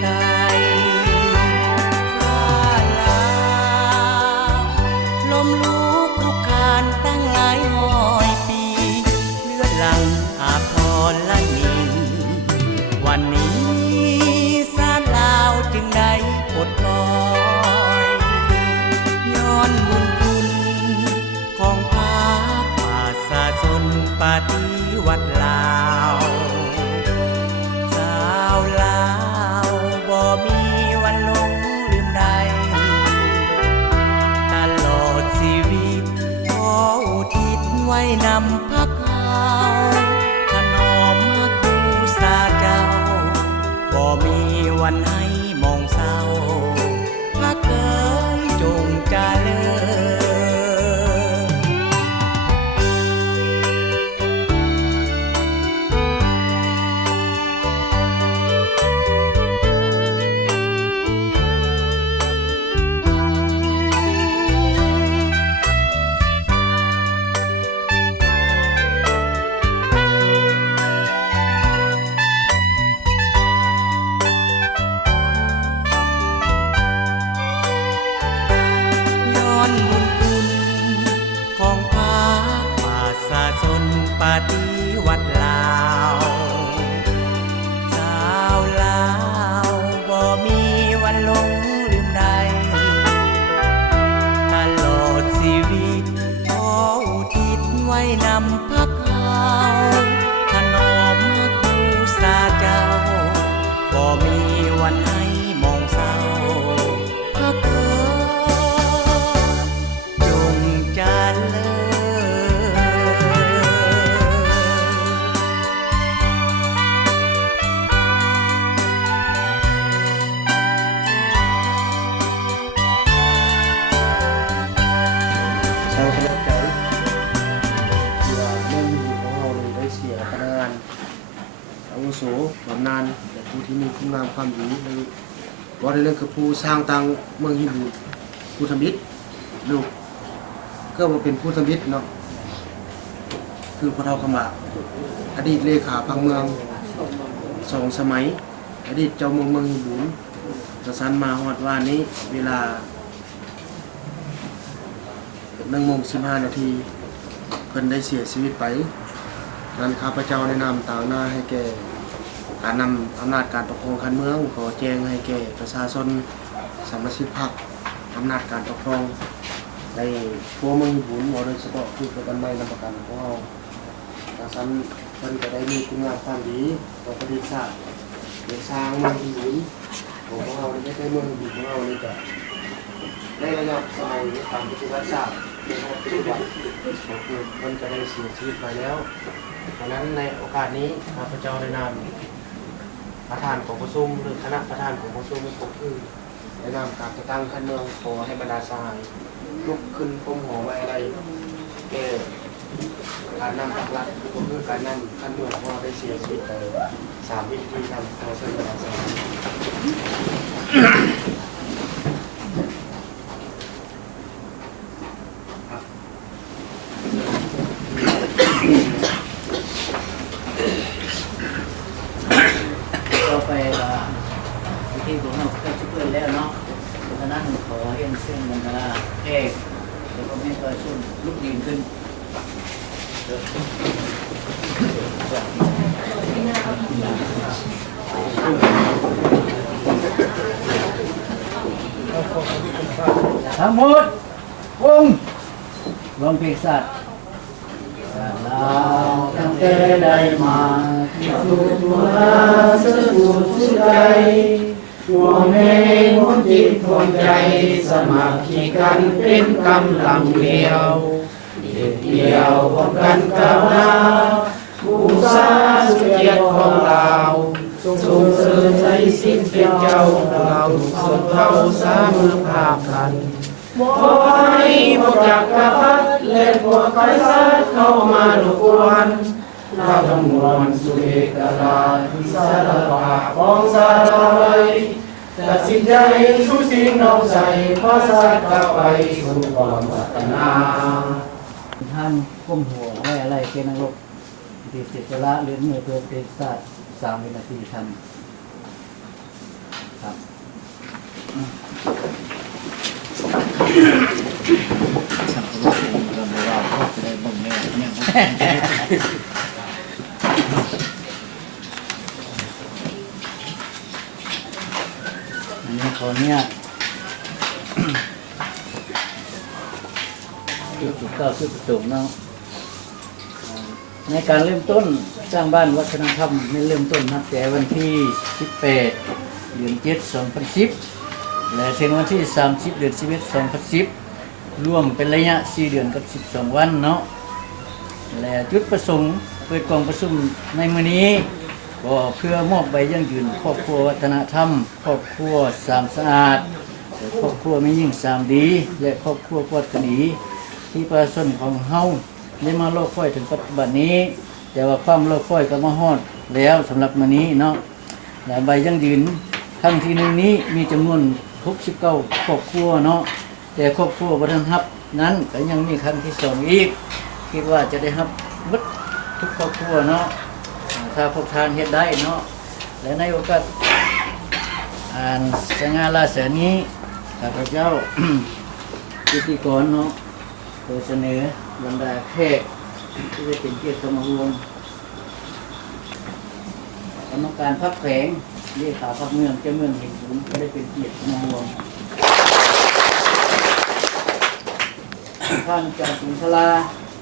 ไกลฟ้าลาวลมลุกคลุกคลานตั้งหลายร้อยปีเลือดหลั่งอาบทรละนินวันนี้ศาลลาวจึงได้ปลดปล่อยย้อนบุญคุณของพระป่าศาสนปฏิวัติลาวชาวลาวบ่มีวันหลงลืมใดตลอดชีวิตขออุทิศไว้นำพักเขาถนอมฮักบูชาเจ้าบ่มีวันให้มองเศร้าพักเอ๋ยจงเจริญบุญคุณของพระป่าศาสนปฏิวัติลาวชาวลาวบ่มีวันหลงลืมใดตลอดชีวิตขออุทิศไว้นำพักเขาถนอมฮักบูชาเจ้าบ่มีวันให้มองเศร้าพักเอ๋ชาวคณะใจที่ว่าเมื่อมีของเราได้เสียพนักงานอาวุโสบำนาญแต่ผู้ที่มีคุณงามความดีในว่าในเรื่องคือผู้สร้างตังเมืองฮิบูผู้ทำบิดลูกก็มาเป็นผู้ทำบิดเนาะคือพระเท่าคำว่าอดีตเลขาพังเมือง2 สมัยอดีตเจ้าเมืองฮิบูจะสันมาฮอดว่านี้เวลา1:15 เพิ่นได้เสียชีวิตไปนั้นข้าพเจ้าได้นำต่างหน้าให้แก่การนำอำนาจการปกครองการเมืองขอแจ้งให้แก่ประชาชนสมาชิกพรรคอำนาจการปกครองในทั่วเมืองบุญโดยเฉพาะผู้ประกันใหม่นำประกันของเราดังนั้นเพิ่นจะได้มีคุณงามความดีต่อประเทศชาติในสร้างเมืองบุญของเราในเมืองบุญของเรานี่จะในระยะสมัยตามที่รัฐทราบในปัจจุบันคือมันจะได้เสียชีวิตไปแล้วดังนั้นในโอกาสนี้ข้าพเจ้าได้นำประธานของประชุมหรือคณะประธานของประชุมก็คือได้นำการตั้งขั้นเมืองขอให้บรรดาสหายลุกขึ้นก้มหัวไว้อะไรแก่การนำปักหลักก็คือการนำขั้นเมืองของเราได้เสียชีวิตไป3 วิธีทำขอเชิญบรรดาสหายต่อไปที่ผมเอาไปช่วยแล้วเนาะฉะนั้นขอเรียนเส้นมันกระเอกแล้วก็ให้ประชุมลุกยืนขึ้นทั้งหมดวงเพลงสัตว์เราตั้งแต่ได้มาที่สุดหัวสุดสุดใจหัวแม่หัวจิตหัวใจสมัครคีกันเป็นกำลังเดียวเด็ดเดียวพบกันกับเราผู้สาสุเกียรติของเราส่งเสริมใจสิ้นเป็นเจ้าเราสดเท่าสามัคภาพกันบ่ให้พวกจักรพรรดิและพวกไกษัตริย์เข้ามารบกวนเราทั้งมวลสุเอกราชสารภาพของสารวัยตัดสินใจสู้สิ่งเราใส่พระสัตย์กลับไปสู่ความพัฒนาท่านก้มหัวไว้อะไรเกณฑ์นรกติดเจตละเลี้ยงมือเพื่อเทศศาสตร์3 วินาทีทำ ครับสังคมเราไม่ว่าเขาจะได้บ่งแม่เนี่ยอันนี้คนเนี่ยจุดเก้าจุดสูงเนาะในการเริ่มต้นสร้างบ้านวัฒนธรรมในเริ่มต้นนับแต่วันที่18 เดือน7 2010และถึงวันที่30 เดือน11 2010รวมเป็นระยะ4 เดือนกับ12 วันเนาะและจุดประสงค์เปิดกองประชุมในมื้อนี้ก็เพื่อมอบใบยั่งยืนครอบครัววัฒนธรรมครอบครัวสามสะอาดและครอบครัวไม่ยิ่งสามดีและครอบครัวปลอดภัยที่ประชาชนของเฮาได้มาโลกค่อยถึงปัจจุบันนี้แต่ว่าความโลกค่อยก็มาฮอดแล้วสำหรับมื้อนี้เนาะและใบยั่งยืนครั้งที่1นี้มีจำนวน69ครอบครัวเนาะแต่ครอบครัวบ่ทันรับนั้นก็ยังมีครั้งที่2อีกคิดว่าจะได้รับเบิดทุกครอบครัวเนาะถ้าพวกทานเฮ็ดได้เนาะและในโอกาสสง่าราศีนี้ข้าพเจ้า พิธีกรเนาะขอเสนอบรรดาแขกที่ได้เป็นเกียรติมาร่วมกรรมการพักแผงเลขาพักเมืองเจ้าเมืองเห็นบุญก็ได้เป็นเกียรติมาร่วมท่านอาจารย์สุนทรา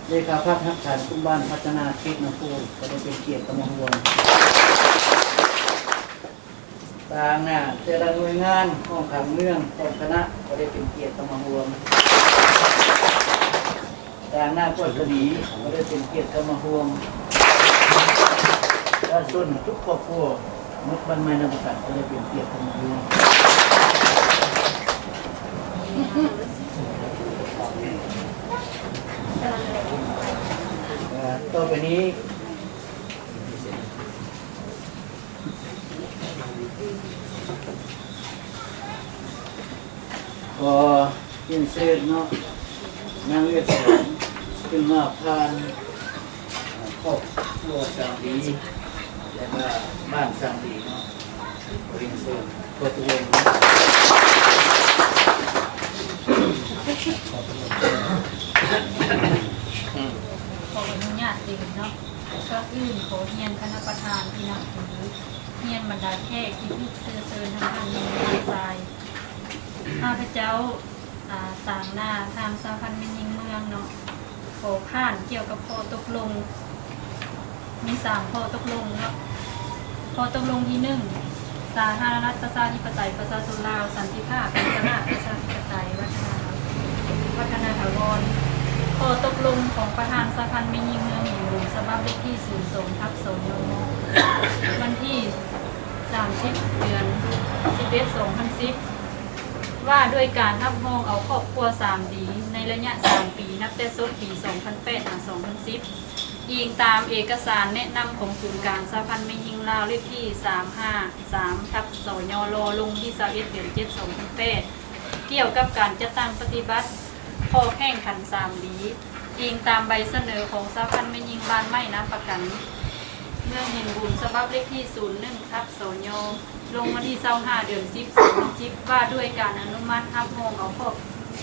เลขาพักทักษะคุ้มบ้านพัฒนาเขตนาโพก็ได้เป็นเกียรติมาร่วมต่างหน้าแต่ละหน่วยงานห้องขังเมืองของคณะก็ได้เป็นเกียรติมาร่วมต่างหน้าพวกคดีก็ได้เป็นเกียรติมาร่วมและส่วนทุกครอบครัวมุกบ้านไม้นำประกันก็ได้เป็นเกียรติมาร่วมต่อไปนี้ก็ยินเสียเนาะนางเรียกสอนขึ้นมาผ่านครอบครัวสังดีและก็บ้านสังดีเนาะเรียนเสียก็ตัวเองขออนุญาตเองเนาะก็อื่นขอเฮียนคณะประธานที่นับถือเฮียนบรรดาแขกที่พิเศษเชิญทางการเมืองทรายข้าพเจ้าต่างหน้าทางสาพันธ์เป็นยิงเมืองเนาะขอผ่านเกี่ยวกับข้อตกลงมี3ข้อตกลงเนาะข้อตกลงที่1สาธารณรัฐประชาธิปไตยประชาชนลาวสันติภาพเป็นคณะประชาธิปไตยวัฒนาถาวรข้อตกลงของประธานสาพันธ์ไม่ยิงเมืองหญิงหลวงฉบับเลขที่02/2วันที่30 เดือน11/2010ว่าด้วยการรับรองเอาครอบครัว3ดีในระยะ3ปีนับแต่ต้นปี2008-2010อิงตามเอกสารแนะนำของศูนย์กลางสาพันธ์ไม่ยิงลาวเลขที่353/สยลลงที่21 เดือน7/2008เกี่ยวกับการจัดตั้งปฏิบัติข้อแข่งขัน3ดีอิงตามใบเสนอของสาพันธ์ไม่ยิงบ้านไม่น้ำประกันเมืองหินบุญฉบับเลขที่01/สยลงวันที่25 เดือน10/2010ว่าด้วยการอนุมัติรับรองเอาครอบ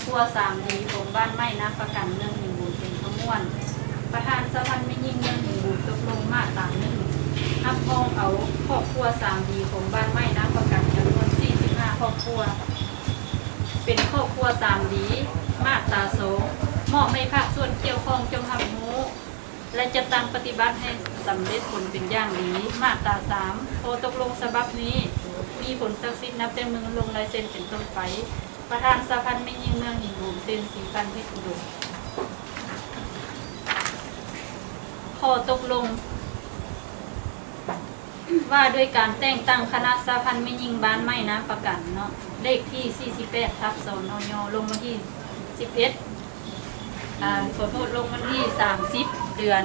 ครัว3ดีของบ้านไม่น้ำประกันเมืองหินบุญเป็นขมวนประธานสาพันธ์ไม่ยิงเมืองหินบุญตกลงมาตรา1รับรองเอาครอบครัว3ดีของบ้านไม่น้ำประกันจำนวน45ครอบครัวเป็นครอบครัว3ดีมาตรา2มอบให้ภาคส่วนเกี่ยวข้องจงรับรู้และจะตั้งปฏิบัติให้สำเร็จผลเป็นอย่างดีมาตรา3ข้อตกลงฉบับนี้มีผลศักดิ์สิทธิ์นับแต่มือลงลายเซ็นเป็นต้นไปประธานสาพันธ์ไม่ยิงเมืองหินบุญเซ็นสีพันธุ์พิสุดข้อตกลงว่าด้วยการแต่งตั้งคณะสาพันธ์ไม่ยิงบ้านไม่น้ำประกันเนาะเลขที่48/2 นย.ลงวันที่ขอโทษลงวันที่30 เดือน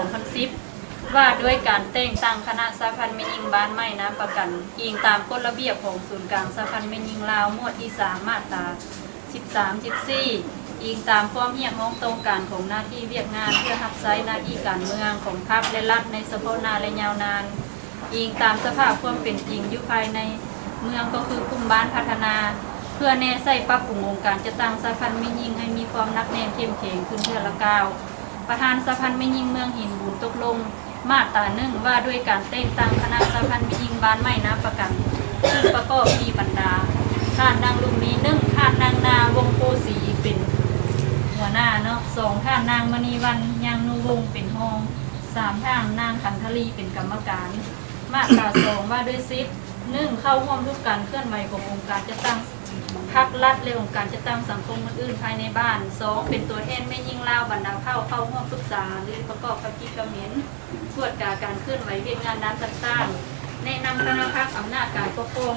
11/2010ว่าด้วยการแต่งตั้งคณะสาพันธ์ไม่ยิงบ้านไม่น้ำประกันอิงตามกฎระเบียบของศูนย์กลางสาพันธ์ไม่ยิงลาวหมวดที่3มาตรา13-14อิงตามความเหี่ยมองตรงการของหน้าที่เวียกงานเพื่อรับใช้หน้าที่การเมืองของพรรคและรัฐในเฉพาะหน้าและยาวนานอิงตามสภาพความเป็นจริงอยู่ภายใน เมืองก็คือกลุ่มบ้านพัฒนา เพื่อแน่ใส่ปรับปรุงองค์การจะตั้งสะพานไม่ยิงให้มีความนักแน่นเข้มแข็งขึ้นเทื่อละก้าวประธานสะพานไม่ยิงเมืองหินบุญตกลงมาตราหนึ่งว่าด้วยการแต่งตั้งคณะสะพานไม่ยิงบ้านไม่น้ำประกันซึ่งประกอบมีบรรดาท่านนางลุงมี1ท่านนางนาวงโพสีเป็นหัวหน้าเนาะ2ท่านนางมณีวันยังนูวงเป็นห้อง3ท่านนางขันธลีเป็นกรรมการมาตรา2ว่าด้วยซิด1เข้าร่วมทุกการเคลื่อนไหวขององค์การจะตั้งภาครัฐและองค์การจะตั้งสังคมอื่นภายในบ้าน2เป็นตัวแทนแม่ยิ่งลาวบรรดาเข้าร่วมปรึกษาหรือประกอบกับกิจกรรมเห็นตรวจการเคลื่อนไหวเวียนงานนั้นต่างๆแนะนำคณะพักอำนาจการปกครอง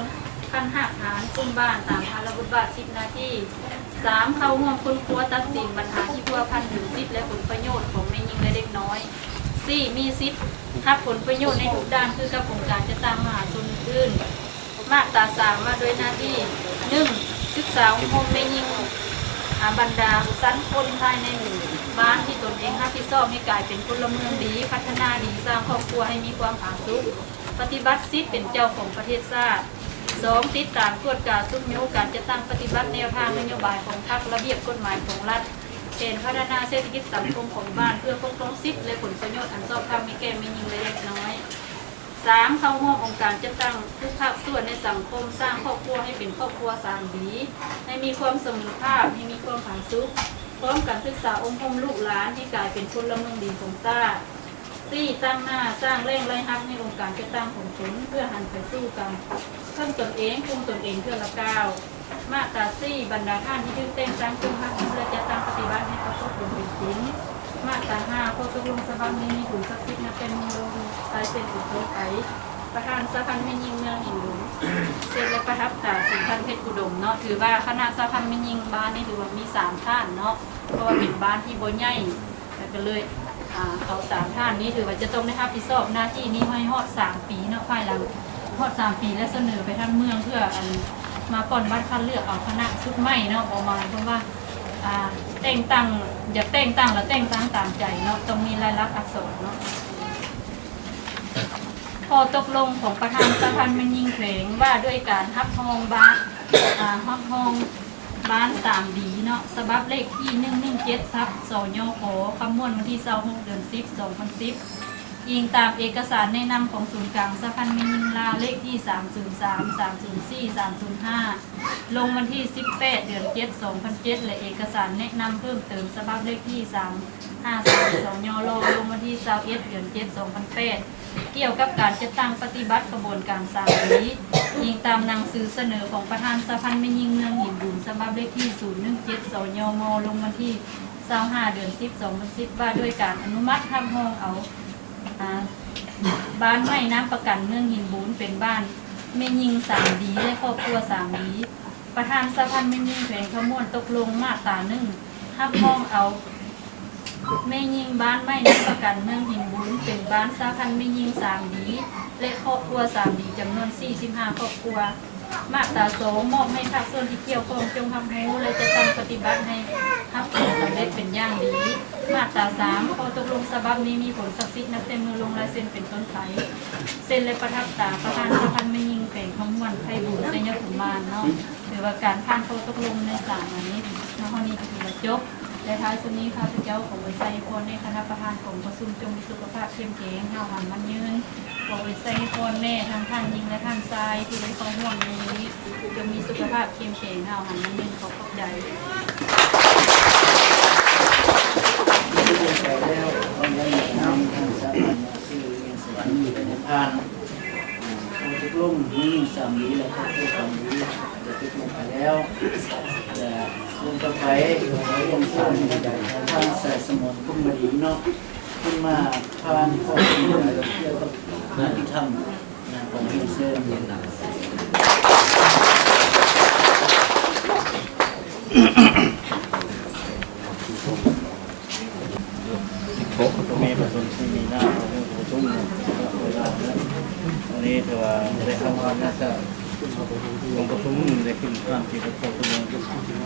พันหักฐานกลุ่มบ้านตามพาระบุบาท10 นาที3เข้าร่วมค้นคว้าตัดสินปัญหาที่พัวพันถึงสิทธิและผลประโยชน์ของแม่ยิ่งและเด็กน้อย4มีสิทธิ์รับผลประโยชน์ในทุกด้านคือกับองค์การจะตั้งมหาชนอื่นมาตรา3ว่าโดยหน้าที่1ศึกษาอบรมแม่ยิ่งบรรดาสั้นคนภายในหมู่บ้านที่ตนเองรับผิดชอบให้กลายเป็นพลเมืองดีพัฒนาดีสร้างครอบครัวให้มีความผาสุกปฏิบัติสิทธิเป็นเจ้าของประเทศชาติ2ติดตามตรวจการทุกมีโอกาสจะตั้งปฏิบัติแนวทางนโยบายของพรรคระเบียบกฎหมายของรัฐเช่นพัฒนาเศรษฐกิจสังคมของบ้านเพื่อปกป้องสิทธิและผลประโยชน์อันชอบธรรมให้แก่แม่ยิ่งและเด็กน้อย3เข้าร่วมองค์การจะตั้งทุกภาคส่วนในสังคมสร้างครอบครัวให้เป็นครอบครัวสามดีให้มีความเสมอภาคให้มีความผาสุกพร้อมกับศึกษาองค์ความลูกหลานให้กลายเป็นพลเมืองดีของชาติ4ตั้งหน้าสร้างแรงไร้ฮักในองค์การจะตั้งของตนเพื่อหันไปสู้กันเพิ่มตนเองคุมตนเองเพื่อละก้าวมาตรา4บรรดาท่านที่ถือแต่งตั้งคุมพักเพื่อจะตั้งปฏิบัติให้ประสบผลเป็นจริงมาตรา5ข้อตกลงสภานี้มีผลศักดิ์สิทธิ์นับเป็นมือลงสายเซ็นอุทธรณ์ไปประธานสภาแม่ยิงเมืองหินหลวงเซ็นและประทับตราสินพันเพชรอุดมเนาะถือว่าคณะสภาแม่ยิงบ้านนี่ถือว่ามี3ท่านเนาะเพราะว่าเป็นบ้านที่บ่ใหญ่แต่ก็เลยเขา3ท่านนี้ถือว่าจะต้องได้รับผิดชอบหน้าที่นี้ให้ฮอด3 ปีเนาะภายหลังฮอด3 ปีและเสนอไปทางเมืองเพื่อมาก่อนบัตรคัดเลือกเอาคณะชุดใหม่เนาะออกมาเพราะว่าแต่งตั้งอย่าแต่งตั้งแล้วแต่งตั้งตามใจเนาะต้องมีลายลักษณ์อักษรเนาะพอตกลงของประธานสภาแม่ยิ่งแขวงว่าด้วยการรับรองบ้านรับรองบ้าน3 ดีเนาะฉบับเลขที่117/สยขคำนวณวันที่26 เดือน 10/2010ยิงตามเอกสารแนะนำของศูนย์กลางสะพานแม่ยิงลาวเลขที่303 304 305ลงวันที่18 เดือน 7 2007และเอกสารแนะนำเพิ่มเติมฉบับเลขที่353 สยลลงวันที่21 เดือน 7 2008เกี่ยวกับการจัดตั้งปฏิบัติกระบวนการ3 ปียิงตามหนังสือเสนอของประธานสะพานแม่ยิงเมืองหินบุญฉบับเลขที่017 สยมลงวันที่25 เดือน 10 2010ว่าด้วยการอนุมัติทำห้องเอาบ้านไม้น้ำประกันเมืองหินบุญเป็นบ้านแม่ยิง3 ดีและครอบครัว3 ดีประธานสะพานแม่ยิงแขวงขมวนตกลงมาตรา1ทับห้องเอาแม่ยิงบ้านไม้น้ำประกันเมืองหินบุญเป็นบ้านสะพานแม่ยิง3 ดีและครอบครัว3 ดีจำนวน45 ครอบครัวมาตรา2มอบให้ภาคส่วนที่เกี่ยวข้องจงทำรู้และจะตั้งปฏิบัติให้รับผลสำเร็จเป็นอย่างดีมาตรา3ข้อตกลงฉบับนี้มีผลศักดิ์สิทธิ์นับแต่มือลงลายเซ็นเป็นต้นไปเซ็นและประทับตราประธานสภาแม่ยิงแขวงขมวนไพบูลย์ชัยขุมานเนาะถือว่าการผ่านข้อตกลงในศาลนี้ในข้อนี้ถือว่าจบและท้ายสุดนี้ข้าพเจ้าขอไว้ใจพรในคณะประธานของประชุมจงมีสุขภาพเข้มแข็งห้าวหันมันยืนขอไว้ใจพรแม่ทั้งท่านยิงและท่านทรายที่ได้เข้าร่วมในนี้จงมีสุขภาพเข้มแข็งห้าวหันมันยืนขอขอบใจแล้วต้องได้นำทางสามัญมาซื้อเงินสวรรค์เป็นทานตกลงมี3 ดีแล้วก็3 ดีจะตกลงไปแล้วแต่ส่วนต่อไปเราลงทุนทางสายสมองคุ้มมาดีเนาะขึ้นมาผ่านข้อมูลเกี่ยวกับงานที่ทำของเซนก็มีประชาชนที่มีหน้าของประชุมเวลาวันนี้ถือว่าได้เข้ามาน่าจะลงประชุมได้ขึ้นการที่ประชุมตัว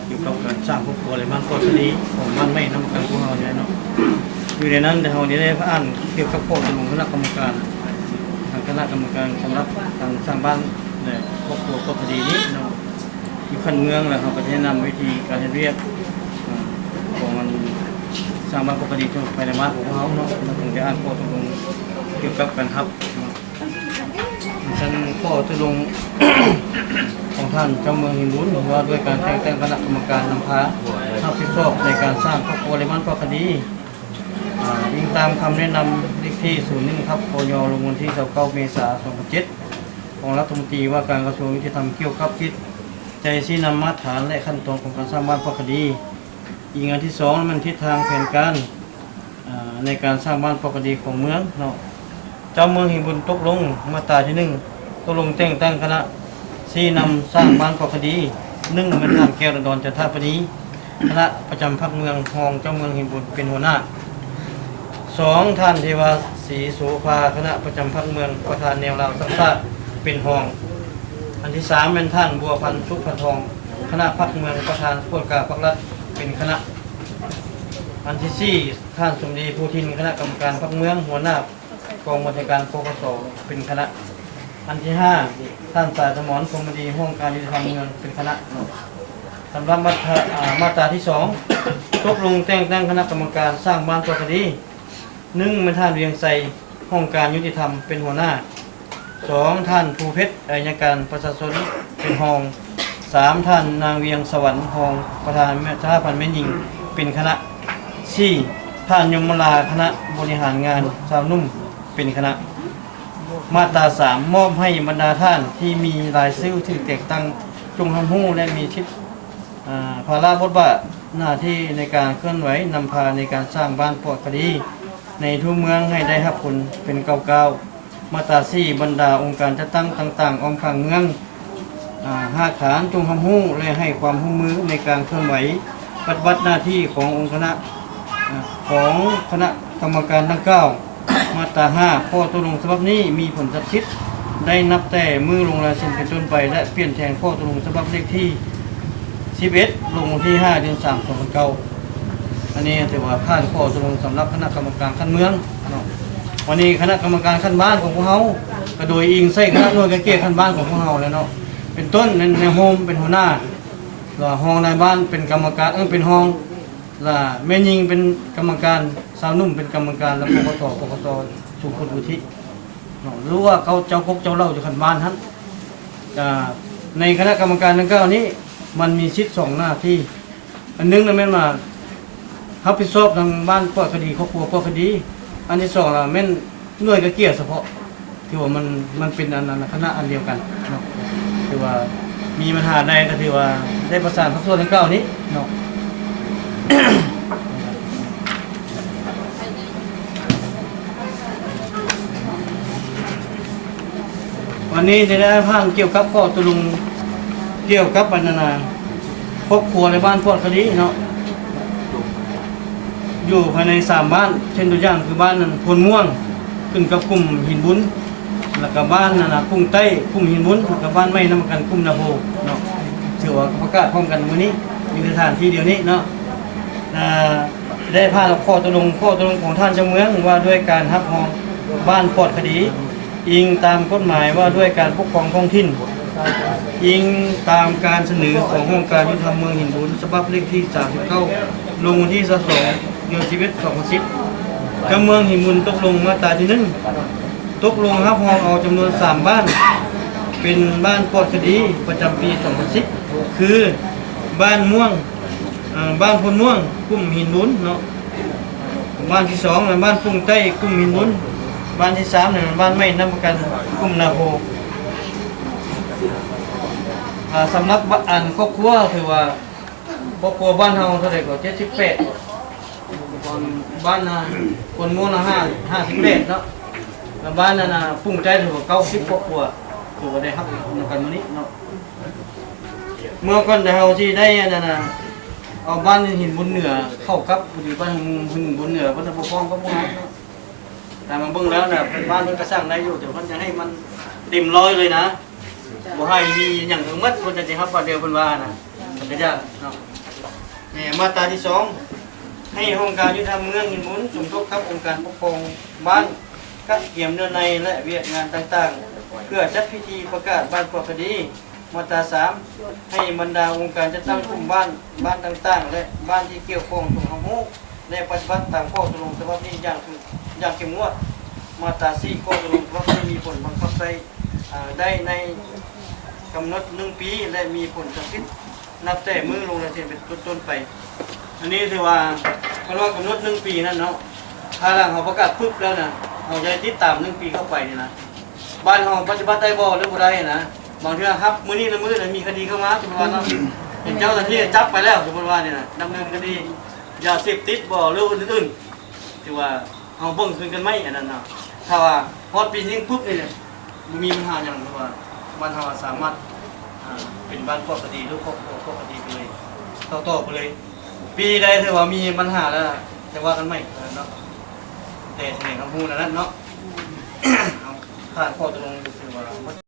อยู่กับการสร้างครอบครัวอะไรบ้างก็จะดีของบ้านไม่น้ำกันของเราเนี่ยเนาะอยู่ในนั้นแต่เราได้อ่านเกี่ยวกับข้อตกลงคณะกรรมการทางคณะกรรมการสำหรับทางสร้างบ้านเนี่ย ครอบครัวก็พอดีนี้เนาะอยู่ขั้นเมืองแล้วเขาก็จะแนะนำวิธีการเรียกของมันสร้างบ้านปกติทั่วไปในบ้านของเขาเนาะมันถึงจะอ่านข้อตกลงเกี่ยวกับการทับฉันข้อตกลง ของท่านเจ้าเมืองหินบุญว่าด้วยการแต่งตั้งคณะกรรมการนำพารับผิดชอบในการสร้างครอบครัวในบ้านปกติยิงตามคำแนะนำเลขที่01 ทับ พย.ลงวันที่29 เมษายน 2007ของรัฐมนตรีว่าการกระทรวงยุติธรรมเกี่ยวกับคิดใจชี้นำมาตรฐานและขั้นตอนของการสร้างบ้านปกติอีกอันที่2มันทิศทางแผนการในการสร้างบ้านปกติของเมืองเนาะเจ้าเมืองหินบุญตกลงมาตราที่1ตกลงแต่งตั้งคณะชี้นำสร้างบ้านปกติ1เป็นท่านแก้วดอนจันทปณีคณะประจำพรรคเมืองรองเจ้าเมืองหินบุญเป็นหัวหน้า2ท่านเทวาศรีโสภาคณะประจำพรรคเมืองประธานแนวราวสังฆะเป็นรองอันที่3เป็นท่านบัวพันธ์สุขทองคณะพรรคเมืองประธานโคตรกาพรรครัฐเป็นคณะอันที่4ท่านสมดีภูทินคณะกรรมการพรรคเมืองหัวหน้ากองบัญชาการปกสเป็นคณะอันที่5ท่านสายสมรพรหมดีห้องการยุติธรรมเมืองเป็นคณะสำหรับมาตราที่2ตกลงแต่งตั้งคณะกรรมการสร้างบ้านปกติ1เป็นท่านเวียงไสห้องการยุติธรรมเป็นหัวหน้า2ท่านภูเพชรอัยการประชาชนเป็นรอง3ท่านนางเวียงสวรรค์รองประธานสหพันธ์แม่หญิงเป็นคณะ4ท่านยมลาคณะบริหารงานสาวนุ่มเป็นคณะมาตรา3มอบให้บรรดาท่านที่มีรายชื่อที่แตกต่างจงทำหู้และมีชิดภาระบทบาทหน้าที่ในการเคลื่อนไหวนำพาในการสร้างบ้านปกติในทุกเมืองให้ได้รับผลเป็นเก่าๆมาตรา4บรรดาองค์การจัดตั้งต่างๆองค์การเมืองหากฐานจงทำหู้และให้ความร่วมมือในการเคลื่อนไหวปฏิบัติหน้าที่ขององค์คณะของคณะกรรมการดังกล่าวมาตรา5ข้อตกลงฉบับนี้มีผลศักดิ์สิทธิ์ได้นับแต่มือลงลายเซ็นเป็นต้นไปและเปลี่ยนแทนข้อตกลงฉบับเลขที่11ลงวันที่5 เดือน 3 2009อันนี้ถือว่าผ่านข้อตกลงสำหรับคณะกรรมการขั้นเมืองวันนี้คณะกรรมการขั้นบ้านของพวกเขาก็โดยอิงใส่คณะหน่วยการเกษขั้นบ้านของพวกเขาแล้วเนาะเป็นต้นในโฮมเป็นหัวหน้าห้องในบ้านเป็นกรรมการเป็นห้องแม่ยิงเป็นกรรมการสาวนุ่มเป็นกรรมการแล้วปกสสุขุมวุฒิรู้ว่าเขาเจ้าพกเจ้าเล่าอยู่ขั้นบ้านท่านในคณะกรรมการดังกล่าวนี้มันมีชิด2หน้าที่อันนึงนะแม่นมารับผิดชอบทางบ้านป้อคดีครอบครัวป้อคดีอันที่2ล่ะแม่นหน่วยกระเกียรเฉพาะที่ว่ามันเป็นอันนั้นคณะอันเดียวกันเนาะคือว่ามีปัญหาใดก็ถือว่าได้ประสานทั้งส่วนทั้งเก้านี้เนาะ วันนี้จะได้ผ่านเกี่ยวกับข้อตกลงเกี่ยวกับปัญหาครอบครัวในบ้านพวกคดีเนาะอยู่ภายใน3บ้านเช่นตัวอย่างคือบ้านนั้นพลม่วงขึ้นกับกลุ่มหินบุญแล้วก็บ้านนั้นนะกุ้งใต้กลุ่มหินบุญแล้วก็บ้านไม่นำกันกลุ่มนาโพเนาะถือว่าประกาศพร้อมกันวันนี้อยู่ในสถานที่เดียวนี้เนาะได้ผ่านข้อตกลงของท่านเจ้าเมืองว่าด้วยการรับรองบ้านปลอดคดีอิงตามกฎหมายว่าด้วยการปกครองท้องถิ่นอิงตามการเสนอขององค์การยุติธรรมเมืองหินบุญฉบับเลขที่39ลงวันที่22 เดือน11 2010เจ้าเมืองหินบุญตกลงมาตราที่1ตกลงรับรองเอาจำนวน3บ้านเป็นบ้านปลอดคดีประจำปี2010คือบ้านม่วงบ้านพลม่วงกลุ่มหินบุญเนาะบ้านที่2เป็นบ้านกุ้งใต้กลุ่มหินบุญบ้านที่3เนี่ยบ้านไม่นำกันกลุ่มนาโพสำนักอันครอบครัวถือว่าครอบครัวบ้านเฮาเท่าไหร่ก็78บ้านคนม่วง58เนาะแล้วบ้านนั้นกุ้งใต้ถือว่า90ครอบครัวถือว่าได้รับนำกันมื้อนี้เนาะเมื่อก่อนเฮาสิได้นั่นน่ะเอาบ้านหินบุญเหนือเข้ากับอยู่บ้านหินบุญเหนือเพิ่นจะปกครองกับพวกเราแต่มาเบิ่งแล้วน่ะบ้านเพิ่นก็สร้างได้อยู่แต่เพิ่นจะให้มันเต็มร้อยเลยนะบ่ให้มีหยังถึงหมดเพิ่นจะสิรับว่าเดียวเพิ่นว่าน่ะก็จะเนาะนี่มาตราที่2ให้องค์การยุติธรรมเมืองหินบุญสมทบกับองค์การปกครองบ้านกับเกี่ยมเนื้อในและเวียกงานต่างๆ เพื่อจัดพิธีประกาศบ้านปลอดคดีมาตรา3ให้บรรดาองค์การจัดตั้งกลุ่มบ้านต่างๆ และบ้านที่เกี่ยวข้องถูกรู้และปฏิบัติตามข้อตกลงฉบับนี้อย่างเข้มงวดมาตรา4ข้อตกลงฉบับนี้มีผลบังคับใช้ได้ในกำหนด1 ปีและมีผลศักดิ์สิทธิ์นับแต่มือลงในเทียนเป็นต้นไปอันนี้ถือว่าเพราะว่ากำหนด1 ปีนั่นเนาะถ้าหลังเขาประกาศปุ๊บแล้วนะเขาจะติดตาม1 ปีเข้าไปนี่นะบ้านเขาปฏิบัติได้บ่หรือบ่ได้นะบางทีครับมื้อนี้ละมื้อน่ะมีคดีเข้ามาสมมุติว่าเนาะเห็นเจ้าหน้าที่จับไปแล้วสมมุติว่านี่นะดำเนินคดียาเสพติดบ่หรืออื่นๆที่ว่าเฮาเบิ่งคืนกันไหมอันนั้นเนาะถ้าว่าฮอดปีนี้ปุ๊บนี่บ่มีปัญหาหยังเพราะว่าบ้านเฮาสามารถเป็นบ้านปกติหรือครอบครัวปกติไปเลยต่อไปเลย ปีใดถือว่ามีปัญหาแล้วจะว่ากันไหมเนาะแต่แสดงคำพูดนั้นเนาะ ผ่านข้อตกลงถือว่า